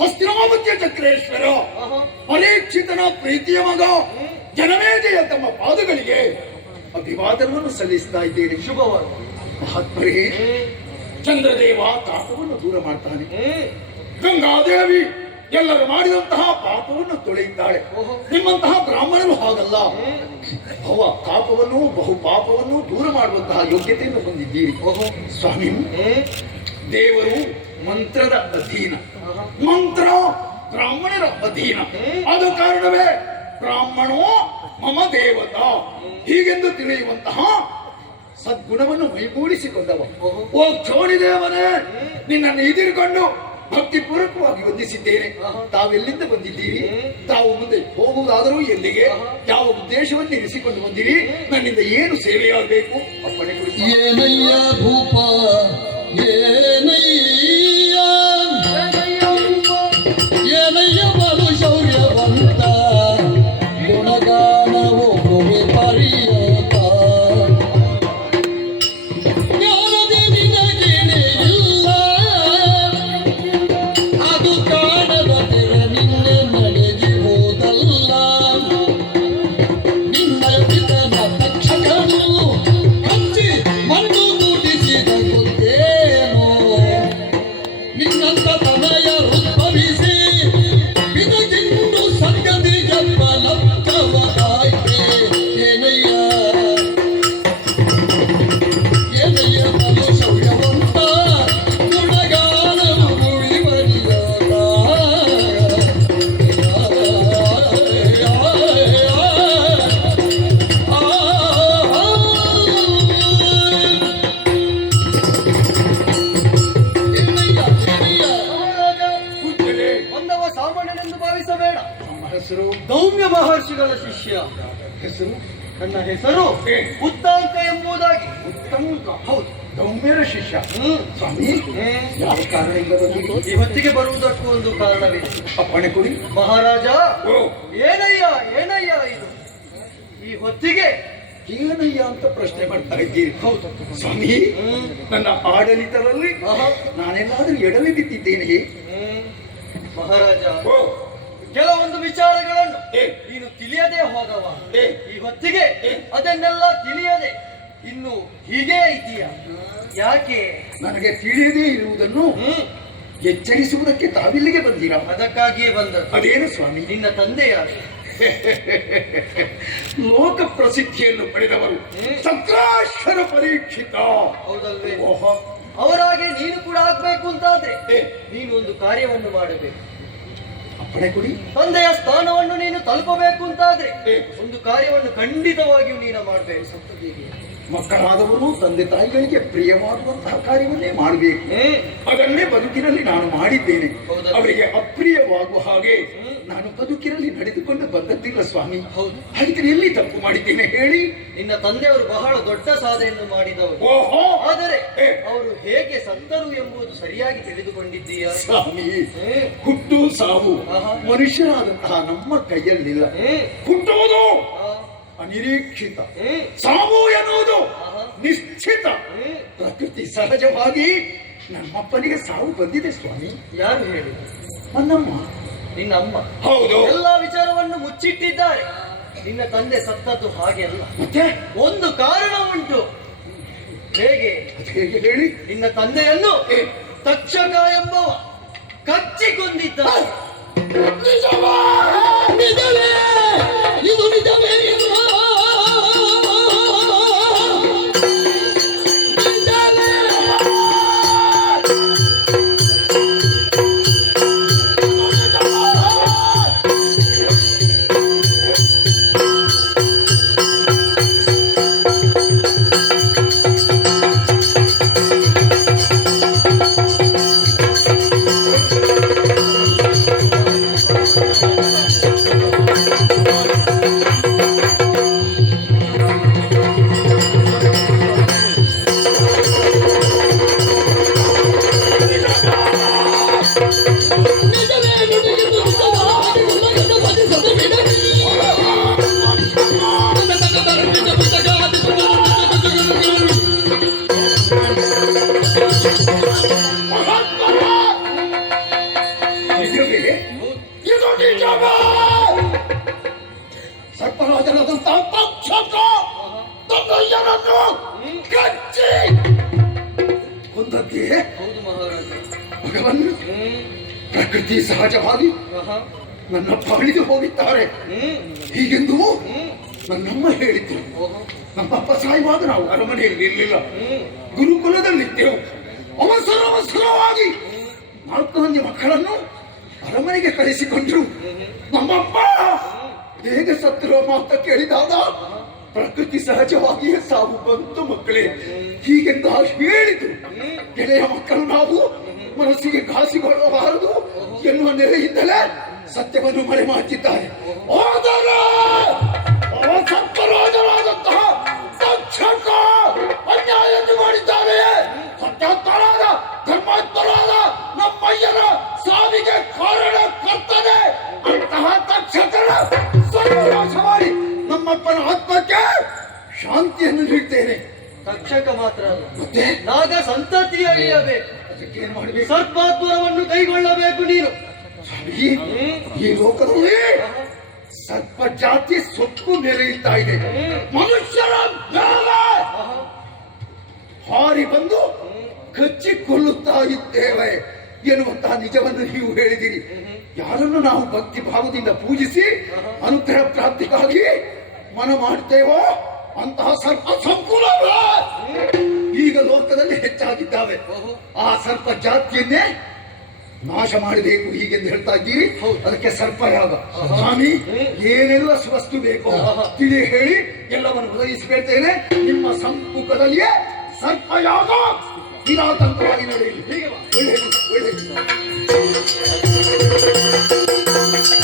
ಹಸ್ತಿನಾವತಿಯ ಚಕ್ರೇಶ್ವರ ಪರೀಕ್ಷಿತನ ಪ್ರೀತಿಯ ಮಗ ಜನಮೇಜಯ ತಮ್ಮ ಪಾದಗಳಿಗೆ ಅಭಿವಾದನವನ್ನು ಸಲ್ಲಿಸ್ತಾ ಇದ್ದೇನೆ. ಶುಭವಾದ ಮಹಾತ್ಮರೇ, ಚಂದ್ರದೇವ ತಾಪವನ್ನು ದೂರ ಮಾಡ್ತಾನೆ. ಗಂಗಾದೇವಿ ಎಲ್ಲರೂ ಮಾಡಿದಂತಹ ಪಾಪವನ್ನು ತೊಳೆಯುತ್ತಾಳೆ. ನಿಮ್ಮಂತಹ ಬ್ರಾಹ್ಮಣರು ಹಾಗಲ್ಲ. ಅವ ಪಾಪವನ್ನು ಬಹು ಪಾಪವನ್ನು ದೂರ ಮಾಡುವಂತಹ ಯೋಗ್ಯತೆಯನ್ನು ಹೊಂದಿದ್ದೀರಿ. ಸ್ವಾಮಿ, ದೇವರು ಮಂತ್ರದ ಅಧೀನ, ಮಂತ್ರ ಬ್ರಾಹ್ಮಣರ ಅಧೀನ. ಆದ ಕಾರಣವೇ ಬ್ರಾಹ್ಮಣೋ ಮಮ ದೇವತಾ ಹೀಗೆಂದು ತಿಳಿಯುವಂತಹ ಸದ್ಗುಣವನ್ನು ಮೈಗೂಡಿಸಿಕೊಂಡವ. ಓ ಚೋಣಿದೇವನೇ, ನಿನ್ನನ್ನು ಎದುರುಕೊಂಡು ಭಕ್ತಿಪೂರ್ವಕವಾಗಿ ವಂದಿಸಿದ್ದೇನೆ. ತಾವೆಲ್ಲಿಂದ ಬಂದಿದ್ದೀರಿ? ತಾವು ಮುಂದೆ ಹೋಗುವುದಾದರೂ ಎಲ್ಲಿಗೆ? ಯಾವ ಉದ್ದೇಶವನ್ನು ಇರಿಸಿಕೊಂಡು ಬಂದಿರಿ? ನನ್ನಿಂದ ಏನು ಸೇವೆಯಾಗಬೇಕು? ಅಪ್ಪಣೆ ಕೊಡಿ. ಏನಯ್ಯ ಭೂಪ, ಏನಯ್ಯ ಬಲು ಶೌರ್ಯವಂತ, ಗುಣಗಾನವು ಭೂಮಿ ಪರ್ಯಂತ. ಜ್ಞಾನದಿ ನಿನಗಿಣಿಯಿಲ್ಲ, ಅದು ಕಾಣದ ತೆರ ನಿನ್ನೆ ನಡೆಗಿ ಹೋದಲ್ಲ. ನಿನ್ನ ಪಿತನ ತಕ್ಷಕನು ಹಚ್ಚಿ ಮಣ್ಣು ದುಡಿಸಿದ ಗೊತ್ತೇನೋ. ನಿನ್ನಂತ ತನಯ ಉದ್ಭವಿಸಿ ಬಿದಗಿಂದು ಸಂಗತಿ ಜಪ್ಪಲಕ್ಕವಾಯ್ತೆ. ಏನಯ್ಯ ಏನಯ್ಯ ಬಲು ಶೌರ್ಯವಂತ, ಗುಣಗಾನವು ಭುವಿ ಬರಿಯಾದ. ಕೂಡಲೇ ಒಂದವ ಸಾಮಾನ್ಯನೆಂದು ಭಾವಿಸಬೇಡ. ನಮ್ಮ ಹೆಸರು ದೌಮ್ಯ ಮಹರ್ಷಿಗಳ ಶಿಷ್ಯ. ಹೆಸರು ನನ್ನ ಹೆಸರು ಉತ್ತಾಂಕ ಎಂಬುದಾಗಿ. ಉತ್ತಂಕ. ಹೌದು, ದೌಮ್ಯರ ಶಿಷ್ಯ. ಸ್ವಾಮಿ, ಯಾವ ಕಾರಣದಿಂದ ಬಂದಿರಿ? ಈ ಹೊತ್ತಿಗೆ ಬರುವುದಕ್ಕೂ ಒಂದು ಕಾರಣವಿದೆ. ಅಪ್ಪಣೆ ಕೊಡಿ. ಮಹಾರಾಜ, ಓ, ಏನಯ್ಯ ಏನಯ್ಯ ಇದು ಈ ಹೊತ್ತಿಗೆ? ಏನಯ್ಯ ಅಂತ ಪ್ರಶ್ನೆ ಮಾಡ್ತಾ ಇದ್ದೀರಿ? ಹೌದು ಸ್ವಾಮಿ, ನನ್ನ ಆಡಳಿತದಲ್ಲಿ ನಾನೆಲ್ಲಾದ್ರೂ ಎಡವಿ ಬಿದ್ದಿದ್ದೇನೆ? ಮಹಾರಾಜ, ಓ, ಕೆಲವೊಂದು ವಿಚಾರಗಳನ್ನು ಏ, ನೀನು ತಿಳಿಯದೆ ಹೋದವ. ಏ, ಈ ಹೊತ್ತಿಗೆ ಅದನ್ನೆಲ್ಲ ತಿಳಿಯದೆ ಇನ್ನು ಹೀಗೆ ಇದೆಯ. ಯಾಕೆ? ನನಗೆ ತಿಳಿಯದೇ ಇರುವುದನ್ನು ಎಚ್ಚರಿಸುವುದಕ್ಕೆ ತಾವಿಲ್ಲಿಗೆ ಬಂದೀರಾ? ಅದಕ್ಕಾಗಿಯೇ ಬಂದದ್ದು. ಅದೇನು ಸ್ವಾಮಿ? ನಿನ್ನ ತಂದೆಯಾರು ಲೋಕ ಪ್ರಸಿದ್ಧಿಯನ್ನು ಪಡೆದವರು ಚಕ್ರಾಶ್ವರ ಪರೀಕ್ಷಿತ. ಹೌದಲ್ವೇ? ಓಹೋ, ಅವರಾಗೆ ನೀನು ಕೂಡ ಆಗ್ಬೇಕು ಅಂತಾದ್ರೆ ಏ, ನೀನು ಒಂದು ಕಾರ್ಯವನ್ನು ಮಾಡಬೇಕು. ಅಪ್ಪಣೆ ಕೊಡಿ. ತಂದೆಯ ಸ್ಥಾನವನ್ನು ನೀನು ತಲುಪಬೇಕು ಅಂತಾದ್ರೆ ಏ, ಒಂದು ಕಾರ್ಯವನ್ನು ಖಂಡಿತವಾಗಿಯೂ ನೀನು ಮಾಡಬೇಕು. ಸಪ್ತದೇವಿ ಮಕ್ಕಳಾದವರು ತಂದೆ ತಾಯಿಗಳಿಗೆ ಪ್ರಿಯವಾಗುವಂತಹ ಕಾರ್ಯವನ್ನೇ ಮಾಡಬೇಕು. ಅದನ್ನೇ ಬದುಕಿನಲ್ಲಿ ನಾನು ಮಾಡಿದ್ದೇನೆ. ಹೌದಾ? ಅವರಿಗೆ ಅಪ್ರಿಯವಾಗುವ ಹಾಗೆ ನಾನು ಬದುಕಿನಲ್ಲಿ ನಡೆದುಕೊಂಡು ಬಂದದ್ದಿಲ್ಲ ಸ್ವಾಮಿ. ಹೌದು. ಹಾಗಿದ್ರೆ ಎಲ್ಲಿ ತಪ್ಪು ಮಾಡಿದ್ದೇನೆ ಹೇಳಿ? ನಿನ್ನ ತಂದೆಯವರು ಬಹಳ ದೊಡ್ಡ ಸಾಧನೆಯನ್ನು ಮಾಡಿದವರು. ಓಹೋ, ಆದರೆ ಏ, ಅವರು ಹೇಗೆ ಸತ್ತರು ಎಂಬುದು ಸರಿಯಾಗಿ ತಿಳಿದುಕೊಂಡಿದ್ದೀಯಾ? ಸ್ವಾಮಿ, ಹುಟ್ಟು ಸಾವು ಆಹಾ. ಮನುಷ್ಯರಾದಂತಹ ನಮ್ಮ ಕೈಯಲ್ಲಿಲ್ಲ. ಹುಟ್ಟುವುದು ಅನಿರೀಕ್ಷಿತ, ಸಾವು ಎನ್ನುವುದು ಆಹಾ. ನಿಶ್ಚಿತ. ಪ್ರಕೃತಿ ಸಹಜವಾಗಿ ನಮ್ಮಪ್ಪನಿಗೆ ಸಾವು ಬಂದಿದೆ ಸ್ವಾಮಿ. ಯಾರು ಹೇಳಿ? ನನ್ನಮ್ಮ. ನಿನ್ನ ಅಮ್ಮ. ಹೌದು. ಎಲ್ಲಾ ವಿಚಾರವನ್ನು ಮುಚ್ಚಿಟ್ಟಿದ್ದಾರೆ. ನಿನ್ನ ತಂದೆ ಸತ್ತದ್ದು ಹಾಗೆ ಅಲ್ಲ, ಮತ್ತೆ ಒಂದು ಕಾರಣ ಉಂಟು. ಹೇಗೆ? ಅದು ಹೇಗೆ ಹೇಳಿ? ನಿನ್ನ ತಂದೆಯನ್ನು ತಕ್ಷಕ ಎಂಬವ ಕಚ್ಚಿ ಕೊಂದಿದ್ದಾನೆ. ನಿಜವೇ? ಇದು ನಿಜವೇ? ನಿಜವೇ? ಇದು ನಿಜವೇ? ಸರ್ಪರಾಜನಾದಂತಹ ತಕ್ಷಕ ತನ್ನಯ್ಯನನ್ನು ಕಚ್ಚಿ ಕೊಂದದ್ದೇ ಹೌದು ಮಹಾರಾಜ. ಭಗವನ್ ಪ್ರಕೃತಿ ಸಹಜವಾಗಿ ನನ್ನ ಪಾಳಿಗೆ ಹೋಗಿದ್ದಾರೆ ಹೀಗೆಂದು ನನ್ನಮ್ಮ ಹೇಳಿದ್ರು. ನಮ್ಮಪ್ಪ ಸಾಯುವಾಗ ನಾವು ಅರಮನೆಯಲ್ಲಿ ಇರಲಿಲ್ಲ, ಗುರುಕುಲದಲ್ಲಿದ್ದೆವು. ಅವಸರವಾಗಿ 4 ಮಂದಿ ಮಕ್ಕಳನ್ನು ಅರಮನೆಗೆ ಕರೆಸಿಕೊಂಡ್ರು. ನಮ್ಮಪ್ಪ ಹೇಗೆ ಸತ್ತಿರೋ ಮಾತ ಕೇಳಿದಾಗ ಪ್ರಕೃತಿ ಸಹಜವಾಗಿಯೇ ಸಾವು ಬಂತು ಮಕ್ಕಳೇ ಹೀಗೆಂದ ಹೇಳಿದ್ರು. ಗೆಳೆಯ ಮಕ್ಕಳು ನಾವು ಮನಸ್ಸಿಗೆ ಘಾಸಿಗೊಳ್ಳಬಾರದು ಎನ್ನುವ ನೆಲೆಯಿಂದಲೇ ಸತ್ಯವನ್ನು ಮರೆ ಮಾಡುತ್ತಿದ್ದಾರೆ. ಸರ್ಪರಾಜರಾದಂತಹ ತಕ್ಷಕ ಅನ್ಯಾಯ ಮಾಡಿದ್ದಾರೆ. ಸತ್ಯಸ್ಥರಾದ ಧರ್ಮಾತ್ಮರಾದ ನಮ್ಮಯ್ಯನ ಸಾವಿಗೆ ಕಾರಣ ಕರ್ತನೆ. ಅಂತಹ ತಕ್ಷಕರ ಸರ್ವನಾಶ ಮಾಡಿ ನಮ್ಮಪ್ಪನ ಆತ್ಮಕ್ಕೆ ಶಾಂತಿಯನ್ನು ನೀಡ್ತೇನೆ. ತಕ್ಷಕ ಮಾತ್ರ ಅಲ್ಲ, ಮತ್ತೆ ನಾಗ ಸಂತತಿ ಅಳಿಯಬೇಕು. ಅದಕ್ಕೆ ಏನ್ ಮಾಡಬೇಕು? ಸರ್ಪಾತ್ಮರವನ್ನು ಕೈಗೊಳ್ಳಬೇಕು ನೀನು. ಸ್ವಾಮಿ, ಈ ಲೋಕದಲ್ಲಿ ಸರ್ಪ ಜಾತಿ ಸೊತ್ತು ಮೆರೆಯುತ್ತಾ ಇದೆ. ಮನುಷ್ಯರ ಮೇಲೆ ಹಾರಿ ಬಂದು ಕಚ್ಚಿಕೊಳ್ಳುತ್ತಾ ಇದ್ದೇವೆ ಎನ್ನುವಂತಹ ನಿಜವನ್ನು ನೀವು ಹೇಳಿದಿರಿ. ಯಾರನ್ನು ನಾವು ಭಕ್ತಿ ಭಾವದಿಂದ ಪೂಜಿಸಿ ಅನುಗ್ರಹ ಪ್ರಾಪ್ತಿಗಾಗಿ ಮನ ಮಾಡ್ತೇವೋ ಅಂತಹ ಸರ್ಪ ಸಂಕುಲವೇ ಈಗ ಲೋಕದಲ್ಲಿ ಹೆಚ್ಚಾಗಿದ್ದಾವೆ. ಆ ಸರ್ಪ ಜಾತಿಯನ್ನೇ ನಾಶ ಮಾಡಬೇಕು ಹೀಗೆಂದು ಹೇಳ್ತಾ ಇದ್ದೀರಿ. ಅದಕ್ಕೆ ಸರ್ಪಯಾಗ. ಸ್ವಾಮಿ, ಏನೆಲ್ಲ ವಸ್ತು ಬೇಕು ತಿಳಿ ಹೇಳಿ ಎಲ್ಲವನ್ನು ಒದಗಿಸಿಕೊಳ್ತೇನೆ. ನಿಮ್ಮ ಸಮ್ಮುಖದಲ್ಲಿಯೇ ಸರ್ಪಯಾಗ ನಿರಾತಂಕವಾಗಿ ನಡೆಯಲಿ. ಒಳ್ಳೆಯದು ಒಳ್ಳೆಯದು.